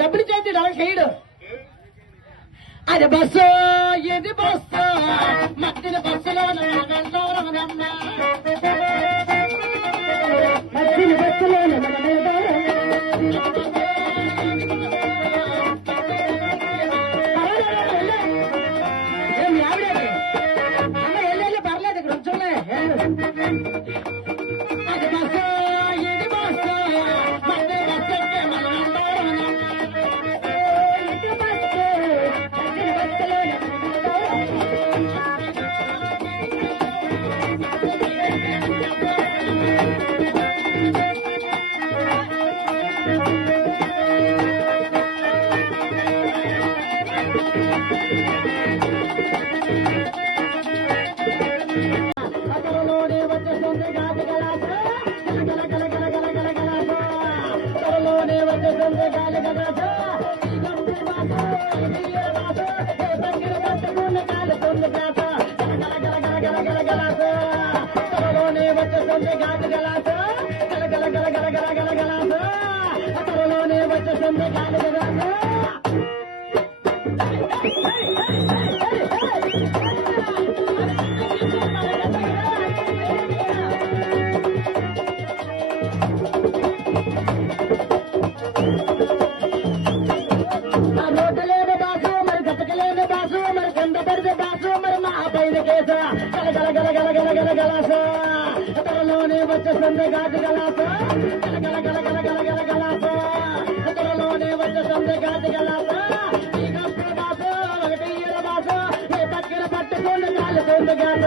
డబ్బులు చేతి అలా చేయడు అది బస్సు ఇది బస్సు మధ్యన బస్సులో మధ్యన బస్సులో ఏమి ఆవిడే అమ్మ వెళ్ళి పర్లేదు ఇక్కడ ఉంచులే అది బస్సు ఇది బస్సు మధ్య వచ్చేస్తుంది గాజు గలాస గల గల గల గల గల గలాస అతరలోనే వచ్చేస్తుంది గాజు గలాస ఈ గప్పుడు బాస ఒకటి ఈల బాస ఏ పక్కన పట్టుకొని కాలుతుంది గాస